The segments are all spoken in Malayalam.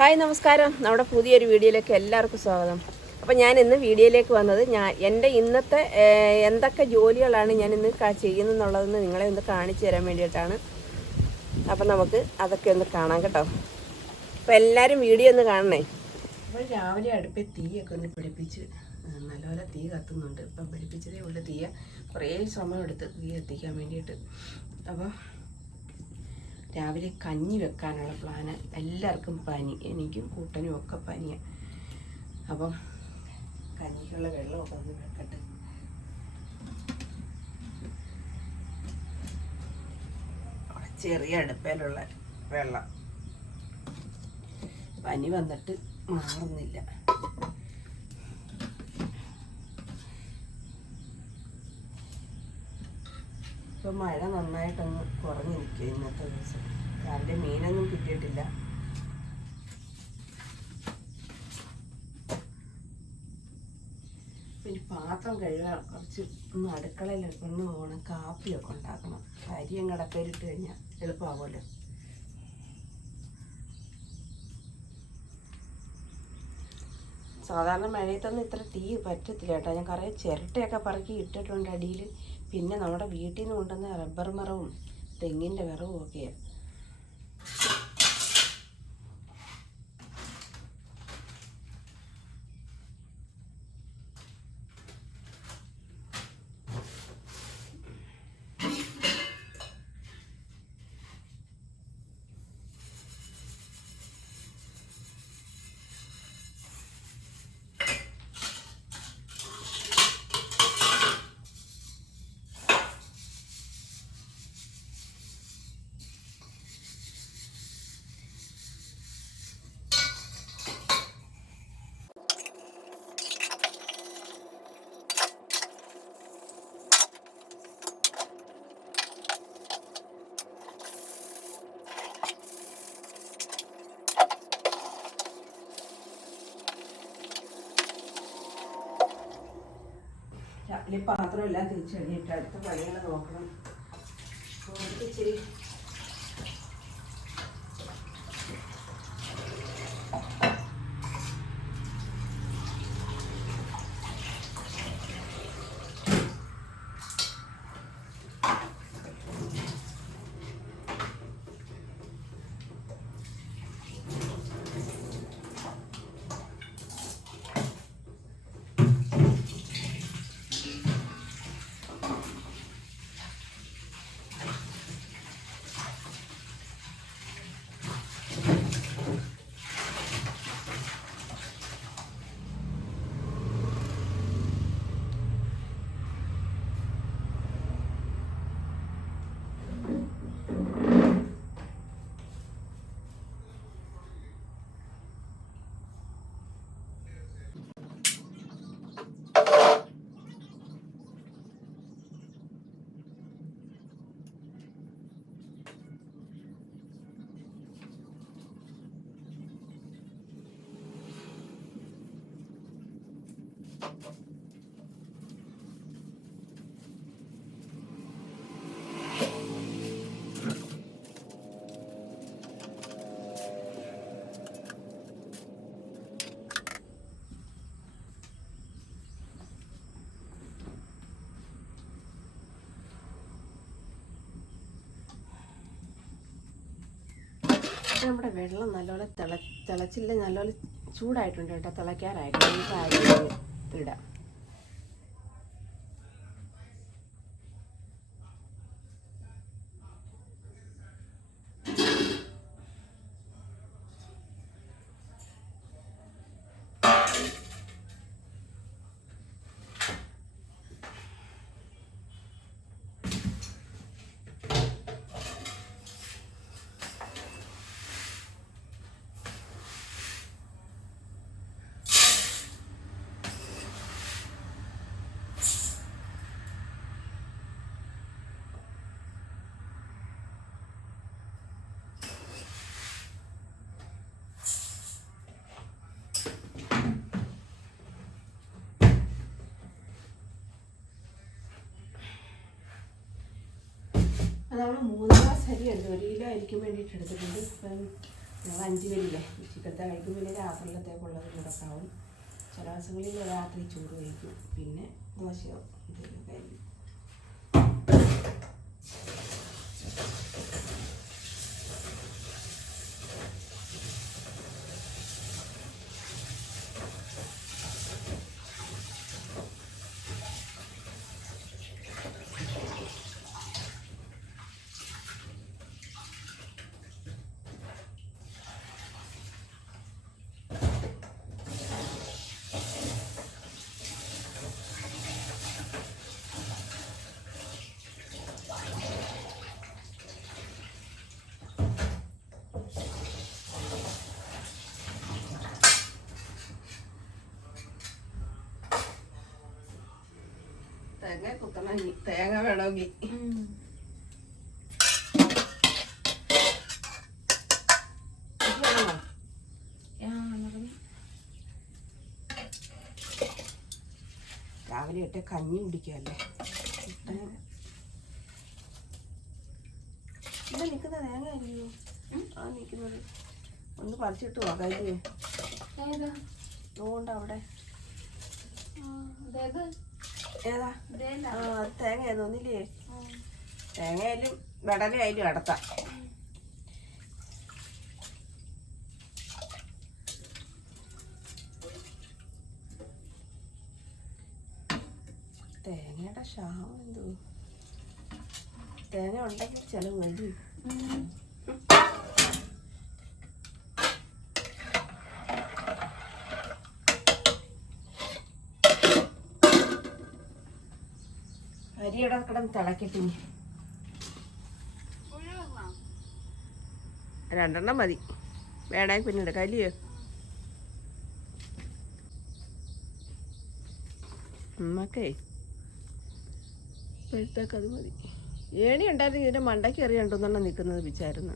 ഹായ് നമസ്കാരം. നമ്മുടെ പുതിയൊരു വീഡിയോയിലേക്ക് എല്ലാവർക്കും സ്വാഗതം. അപ്പോൾ ഞാൻ ഇന്ന് വീഡിയോയിലേക്ക് വന്നത് ഞാൻ എന്റെ ഇന്നത്തെ എന്തൊക്കെ ജോലികളാണ് ഞാൻ ഇന്ന് ചെയ്യുന്നതെന്നുള്ളതെന്ന് നിങ്ങളെ ഒന്ന് കാണിച്ചു തരാൻ വേണ്ടിയിട്ടാണ്. അപ്പം നമുക്ക് അതൊക്കെ ഒന്ന് കാണാം കേട്ടോ. അപ്പോൾ എല്ലാവരും വീഡിയോ ഒന്ന് കാണണേ. അപ്പോൾ രാവിലെ അടുപ്പിൽ തീയൊക്കെ ഒന്ന് പിടിപ്പിച്ച് നല്ലപോലെ തീ കത്തുന്നുണ്ട്. ഇപ്പം പിടിപ്പിച്ചതേ ഉള്ളു തീയ. കുറേ സമയം എടുത്ത് തീ എത്തിക്കാൻ വേണ്ടിയിട്ട്. അപ്പോൾ രാവിലെ കഞ്ഞി വെക്കാനുള്ള പ്ലാന്. എല്ലാവർക്കും പനി. എനിക്കും കൂട്ടനും ഒക്കെ പനിയാണ് അപ്പം കഞ്ഞിക്കുള്ള വെള്ളമൊക്കെ ഒന്ന് വെക്കട്ടെ. ചെറിയ അടുപ്പയിലുള്ള വെള്ളം. പനി വന്നിട്ട് മാറുന്നില്ല. ഇപ്പം മഴ നന്നായിട്ടങ്ങ് കുറഞ്ഞു നിൽക്കുക ഇന്നത്തെ ദിവസം. രാവിലെ മീനൊന്നും കിട്ടിയിട്ടില്ല. പിന്നെ പാത്രം കഴുകാൻ കുറച്ച് ഒന്ന് അടുക്കളയിൽ ഒന്ന് പോകണം കാപ്പിയൊക്കെ ഉണ്ടാക്കണം. അരി കടക്കയിലിട്ട് കഴിഞ്ഞാൽ എളുപ്പമാകുമല്ലോ സാധാരണ മഴയത്തൊന്നും ഇത്ര തീ പറ്റത്തില്ല കേട്ടോ. ഞാൻ കുറേ ചിരട്ടയൊക്കെ പറക്കി ഇട്ടിട്ടുണ്ട് അടിയിൽ പിന്നെ നമ്മുടെ വീട്ടിൽ നിന്ന് കൊണ്ടുവന്ന റബ്ബർ മരവും തെങ്ങിന്റെ വിറവും ഒക്കെയാണ് രാവിലെ പാത്രം എല്ലാം തിരിച്ചു കഴിഞ്ഞിട്ട് അടുത്ത പണികൾ നോക്കണം. ഇച്ചിരി നമ്മുടെ വെള്ളം നല്ലപോലെ തിള തിളച്ചില്ല നല്ലപോലെ ചൂടായിട്ടുണ്ട് കേട്ടോ തിളയ്ക്കാറായിട്ട് നമുക്ക് അരി ഇടാം അത് നമ്മൾ മൂന്ന് ഗ്ലാസ് അരി ഉണ്ട് ഒരു കിലോ അരിക്കും വേണ്ടിയിട്ട് എടുത്തിട്ടുണ്ട്. ഇപ്പം ഞങ്ങൾ അഞ്ച് പേരില്ലേ ഉച്ചക്കത്തെ കഴിക്കും പിന്നെ രാത്രിയിലത്തേക്കുള്ളത് കൂടക്കാവും. ചില ദിവസങ്ങളിൽ രാത്രി ചോറ് കഴിക്കും. പിന്നെ ദോശയോ എന്തെങ്കിലും കഴിക്കും തേങ്ങ കുത്തണം ഇനി തേങ്ങ വേണമെങ്കിൽ? രാവിലെ ഇട്ട് കഞ്ഞി കുടിക്കല്ലേ ഇവിടെ നിൽക്കുന്ന തേങ്ങ അല്ലയോ? ആ നിൽക്കുന്നത്. ഒന്ന് പറിച്ചിട്ട് അല്ലേ ഏതാ? അതുകൊണ്ട് അവിടെ അതായത് ഏതാ? ആ തേങ്ങ തോന്നില്ലേ തേങ്ങയായാലും വെടലയായാലും അടത്താം. തേങ്ങയുടെ ക്ഷാമം എന്തോ? തേങ്ങ ഉണ്ടെങ്കിൽ ചിലവ് വരും അരിയുടെ കിടന്ന് തിളക്കട്ടെ ഇനി. രണ്ടെണ്ണം മതി. വേണേ പിന്നീട് കലിയോ നമ്മക്കേ ഇപ്പോഴത്തേക്ക് അത് മതി. ഏണി ഉണ്ടായിരുന്നു ഇതിന്റെ മണ്ടയ്ക്ക് എറിയ രണ്ടെണ്ണം നിൽക്കുന്നത് വിചാരുന്നു.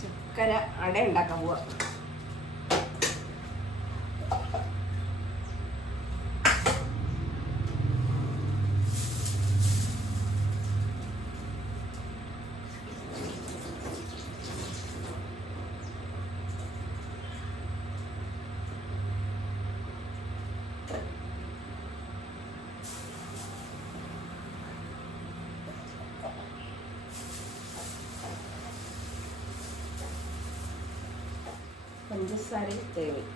ശുക്കര അട ഉണ്ടാക്കാൻ പോവാ. പഞ്ചസാരയും തേങ്ങയും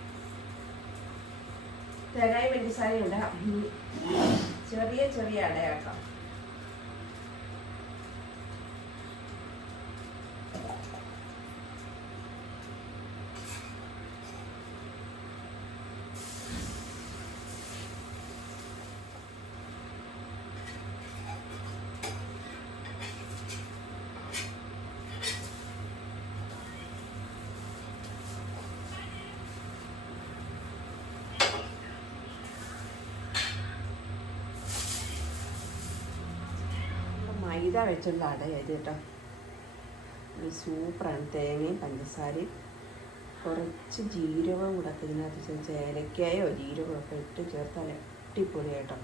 തേങ്ങയും പഞ്ചസാരയും ഉണ്ട്. ചെറിയ ചെറിയ അടയാക്കാം മൈദ വെച്ചുള്ള അടയത് കേട്ടോ. സൂപ്പറാണ്. തേങ്ങയും പഞ്ചസാരയും. കുറച്ച് ജീരകം കൂടെ ഇതിനകത്ത് ചേർത്ത് ഏലക്കായോ ജീരകമോ ഒക്കെ ഇട്ട് ചേർത്താൽ അടിപൊളി കേട്ടോ.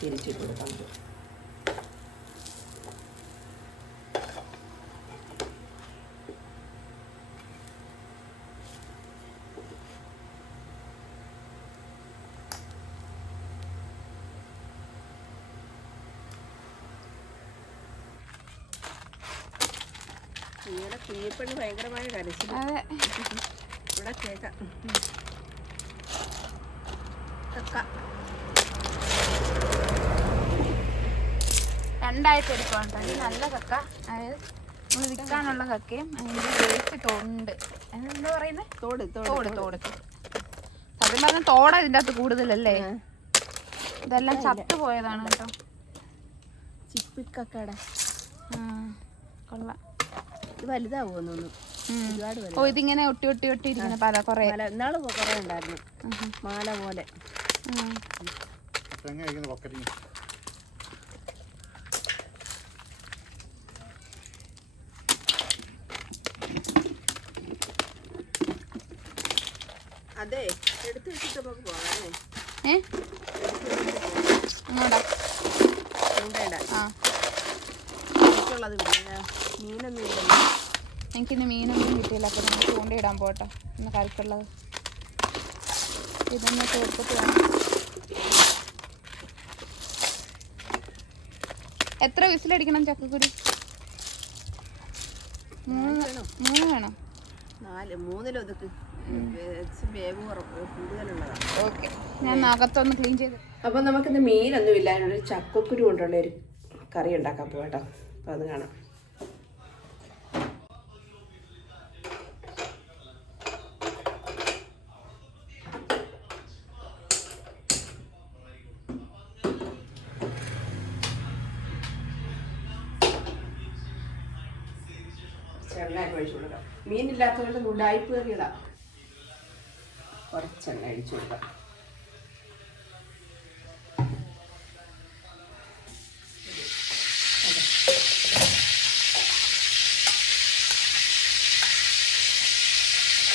തിരിച്ചിട്ട് കൊടുക്കാം. ഇങ്ങനെ കുഞ്ഞിപ്പെണ്ണ് ഭയങ്കരമായ കരച്ചിൽ ഇവിടെ കക്ക. രണ്ടായിട്ട് എടുക്കുന്നുണ്ട് ഇത് നല്ല കക്ക. അതായത് നമ്മൾ വിൽക്കാനുള്ള കക്കയും അതിന്റെ വേസ്റ്റ് തൊണ്ട്. എന്താ പറയുന്നത് തോട് തോട് തോട് സത്യം പറഞ്ഞാൽ തോട ഇതിന്റെ അകത്ത് കൂടുതലല്ലേ? ഇതെല്ലാം ചത്തു പോയതാണ് കേട്ടോ. ചിപ്പിക്കക്കട ആ, കൊള്ളാം. ഇത് വലുതാവുമോ ഒരുപാട് ഓ ഇതിങ്ങനെ ഒട്ടി ഒട്ടി ഒട്ടി ഇരിക്കുന്ന പല കുറേ. മാല ഇന്നാൾ കുറേ ഉണ്ടായിരുന്നു. മാല പോലെ. അതെ എടുത്തു വെച്ചിട്ട് നമുക്ക് പോകാം ഏ? ചൂണ്ടയിടാൻ ആ. എനിക്കുള്ളത് ഇവിടെ മീനൊന്നും ഇല്ലല്ലോ. എനിക്കിന്ന് മീനൊന്നും കിട്ടിയില്ല. അപ്പോൾ നമ്മൾ ചൂണ്ടയിടാൻ പോട്ടെ. ഇന്ന് കറിക്കുള്ളത്. ഇതൊന്ന് ചേർത്തിട്ട് വേണം. എത്ര വിസിലടിക്കണം ചക്കക്കുരു? മൂന്ന് മൂന്ന് വേണം. നാല്. മൂന്നിലൊതുക്ക് ഓക്കെ. ഞാൻ അകത്തൊന്ന് ക്ലീൻ ചെയ്ത് അപ്പോൾ നമുക്കിന്ന് മീനൊന്നും ഇല്ലാതെ ചക്കക്കുരു കൊണ്ടുള്ള ഒരു കറി ഉണ്ടാക്കാൻ പോകട്ടോ അപ്പം അത് കാണാം. ചെറുതായിട്ട് ഒഴിച്ചു കൊടുക്കാം. കുറച്ചെണ്ണ അഴിച്ചു കൊടുക്കാം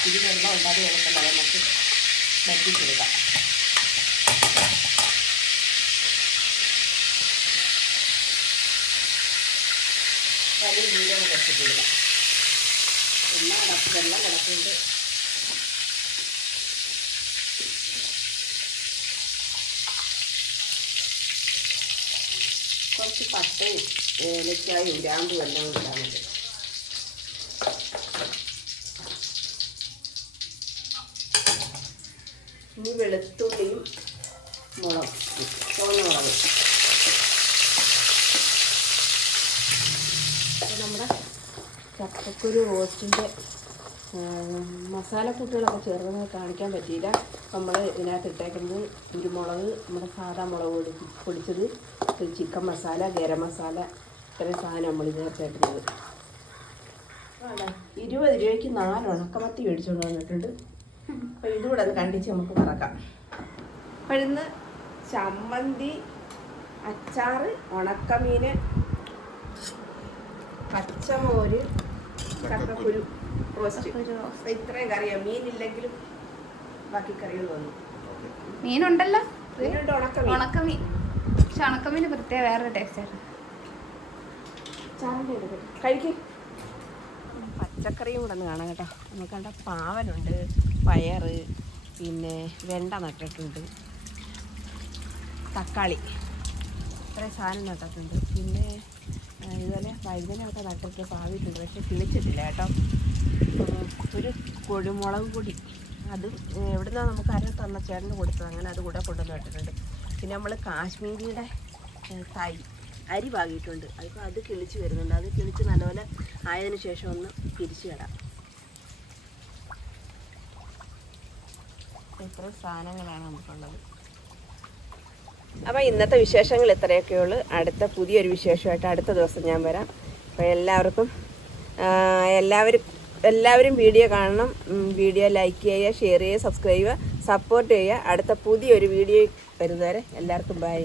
ഇത് വെള്ളം ഉണ്ടാക്കി കൊടുക്കണ്ട നമുക്ക് വറ്റിച്ചെടുക്കാം വലിയ ജീരകം കുറച്ചിട്ടില്ല എല്ലാം കിടക്കും വെള്ളം കിടക്കുന്നുണ്ട്. കുറച്ച് പട്ടയും ഏലക്കായും ഗ്രാമ്പും എല്ലാം ഇടാനുണ്ട്. ഇനി വെളുത്തുള്ളിയും മുളകും ചുവന്ന മുളകും. നമ്മുടെ ചക്കക്കുരു റോസ്റ്റിന്റെ മസാലക്കൂട്ടുകളൊക്കെ ചേർന്ന് കാണിക്കാൻ പറ്റിയില്ല. നമ്മൾ ഇതിനകത്ത് ഇട്ടേക്കുന്നത് കുരുമുളക് നമ്മുടെ സാധാ മുളക് പൊടി പൊടിച്ചത് ചിക്കൻ മസാല ഗരം മസാല ഇത്രയും സാധനം നമ്മൾ ആടാ, ഇരുപത് രൂപയ്ക്ക് നാല് ഉണക്കമത്തി മേടിച്ചുകൊണ്ട് വന്നിട്ടുണ്ട്. അപ്പോൾ ഇതുകൂടെ ഒന്ന് കണ്ടിച്ച് നമുക്ക് മറക്കാം അപ്പോൾ ഇന്ന് ചമ്മന്തി അച്ചാറ് ഉണക്കമീൻ പച്ചമോര് ചക്കക്കുരു റോസ്റ്റ്. ഇത്രയും കറിയാം. മീനില്ലെങ്കിലും ബാക്കി കറികൾ വന്നു. മീനുണ്ടല്ലോ. ഉണക്കമീൻ. ഉണക്കമീൻ. പക്ഷെ ഉണക്കമീൻ പ്രത്യേക വേറൊരു ടേസ്റ്റ് കഴിക്കും. പച്ചക്കറിയും കൂടെ ഒന്ന് കാണാം കേട്ടോ. നമുക്ക് കണ്ട പാവലുണ്ട്. പയറ് പിന്നെ വെണ്ട നട്ടിട്ടുണ്ട്. തക്കാളി. ഇത്രയും സാധനം നട്ടിട്ടുണ്ട്. പിന്നെ ഇതുപോലെ വഴുതനൊക്കെ നട്ടിട്ട് പാവിട്ടുണ്ട് പക്ഷെ കിളിച്ചിട്ടില്ല കേട്ടോ. ഒരു കുരുമുളക് പൊടി. അത് എവിടുന്നാണ് നമുക്ക് അര തന്ന ചേട്ടന് കൊടുത്തത്. അങ്ങനെ അത് കൂടെ കൊണ്ടുവന്ന് നട്ടിട്ടുണ്ട്. പിന്നെ നമ്മൾ കാശ്മീരിയുടെ തൈ അരി പാകിയിട്ടുണ്ട് അതിപ്പോൾ അത് കിളിച്ച് വരുന്നുണ്ട്. അത് കിളിച്ച് നല്ലപോലെ ആയതിനു ശേഷം ഒന്ന് തിരിച്ചു കിടാം. ഇത്ര സാധനങ്ങളാണ് നമുക്കുള്ളത്. അപ്പോൾ ഇന്നത്തെ വിശേഷങ്ങൾ ഇത്രയൊക്കെയുള്ളൂ. അടുത്ത പുതിയൊരു വിശേഷമായിട്ട് അടുത്ത ദിവസം ഞാൻ വരാം. അപ്പോൾ എല്ലാവർക്കും എല്ലാവരും എല്ലാവരും വീഡിയോ കാണണം. വീഡിയോ ലൈക്ക് ചെയ്യുക ഷെയർ ചെയ്യുക സബ്സ്ക്രൈബ് ചെയ്യുക സപ്പോർട്ട് ചെയ്യുക. അടുത്ത പുതിയൊരു വീഡിയോ വരുന്നവരെ എല്ലാവർക്കും ബൈ.